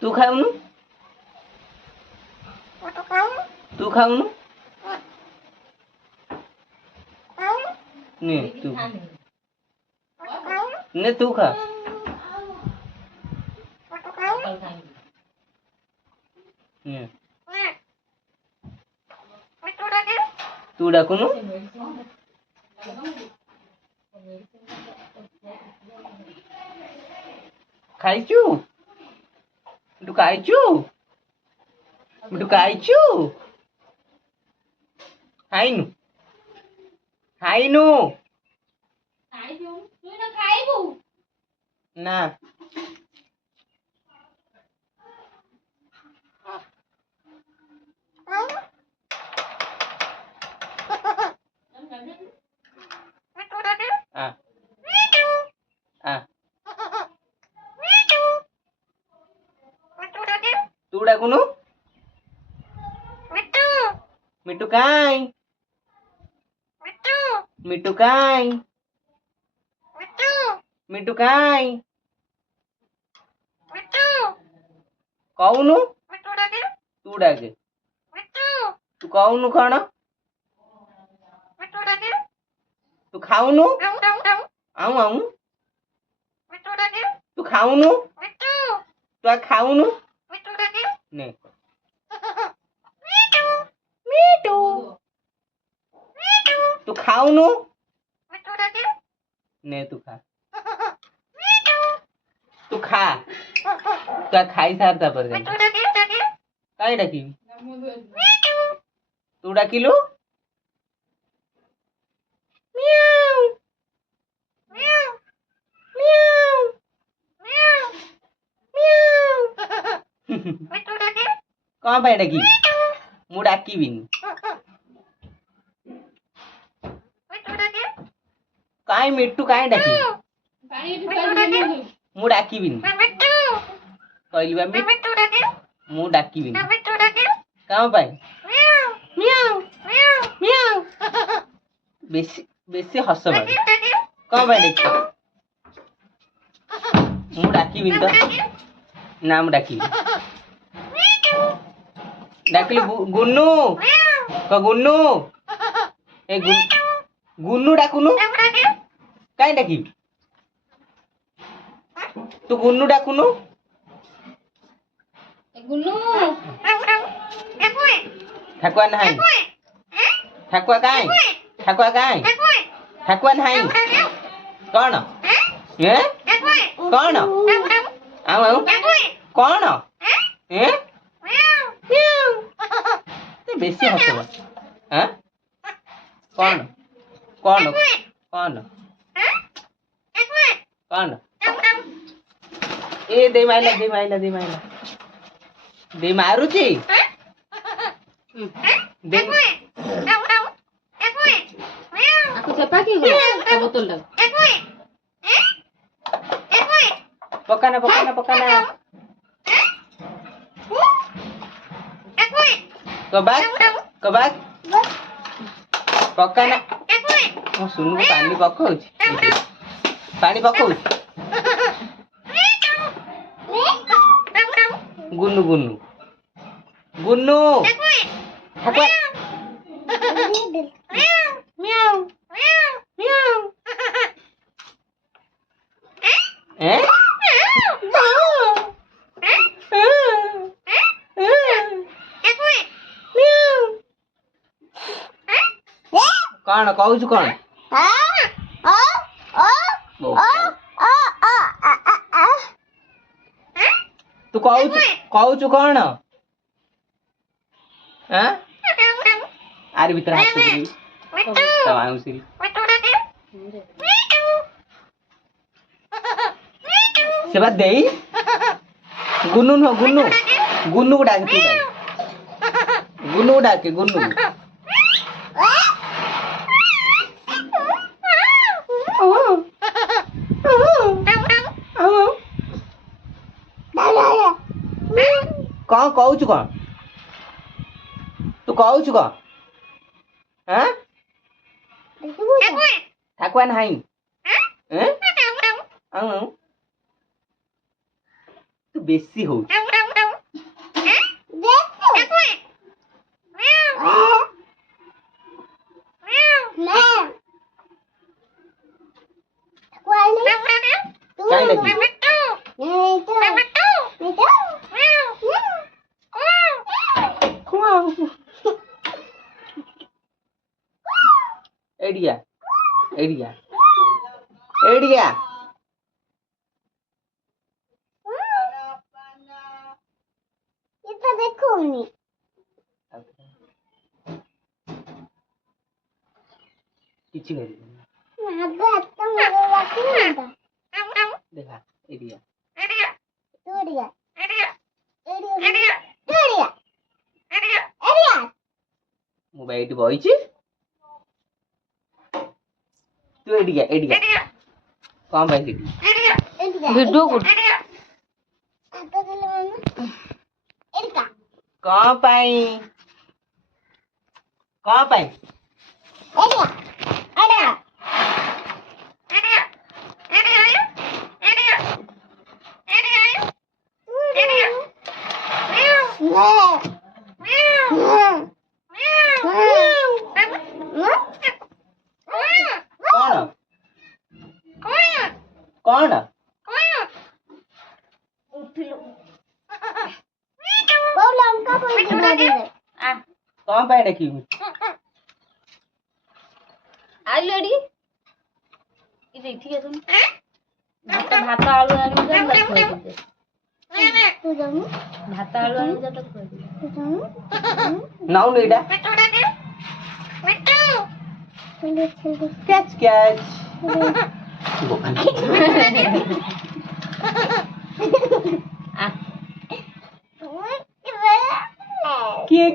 तू खाऊनु तू खाऊनु ने तू खा तू डाकुनु खाइचु तू खाइचु तू खाइचु खाइनु खाइनु ना आ आ तू डाकुनु मिट्टू काय मिट्टू काय मिट्टू काय कहूनु तू डाके तू कहूनु कौन तू खाऊनु आऊं आऊं तू खाऊनु तू आ खाऊनु ने मीटू तू खाऊनु ने तू खा तू खा तू आ खाई सारता पर काय डाकी तू डाकिलु कौन पाई डाकी मु डाकी बिन काय मिट्टू काय डाकी मु डाकी बिन कहली बा मु डाकी बिन कौन पाई बेसी बेसी हस बाड़ी कौन पाई डाकी मु डाकी बिन तो नाम डाकी डाकिली गुन्नू क गुन्नू ए गुन्नू डाकुनु काय डाकी तू गुन्नू डाकुनु ठाकुआ नहीं ठाकुआ काय ठाकुआ काय ठाकुआ नहीं कौन ए कौन आऊ आऊ कौन ए बेसी हसब हाँ कौन कौन कौन कौन ए दे माइला दे माइला दे माइला दे मारुची दे aku cepaki gua botol dah पकाना पकाना पकाना कबाक पकाना मो सुनु पानी पकाउछ पानी पकाउछ गुन्नू गुन्नू गुन्नू ठाकुआ म्याऊ म्याऊ ए कौन कहू कौन तू कहू कौन आर भीतर हाथ सिरी से बात दे गुन्नू नुह गुन्नू गुन्नू को डाके गुन्नू को डाके गुन्नू कौन कहू कौन तू कहू कौन हाँ ठाकुआ नहीं বেশি হଉଛି କାଇଁ ଲାଗି ଏଡ଼ିଆ ଏଡ଼ିଆ ଏଡ଼ିଆ ଦେଖୁନି କିଛି କରିବନି ଦେଖା ଏଡ଼ିଆ ମୁଁ ବା ଏଇଠି ବଇଛି ତୁ ଏଡ଼ିଆ ଏଡ଼ିଆ କଣ ପାଇଁ ସେଠି ଭିଡ଼ିଓ କରୁଛୁ କଣ ପାଇଁ କଣ ପାଇଁ କଣ କଣ କଣ ପାଇଁ ଡାକିବି ଆଇଲୁ ଏଠି ଏଠିକି ଆସୁନୁ ଭାତ ଆଳୁ ଆଣିବୁ ଯା ମୁଁ ତାକୁ ଖୁଆଇଦେବି ଭାତ ଆଳୁ ଆଣିବୁ ଯା ତାକୁ ଖୁଆଇଦେବି ନାଉନୁ ଏଇଟା କ୍ୟାଚ୍ କ୍ୟାଚ୍ ଆ କିଏ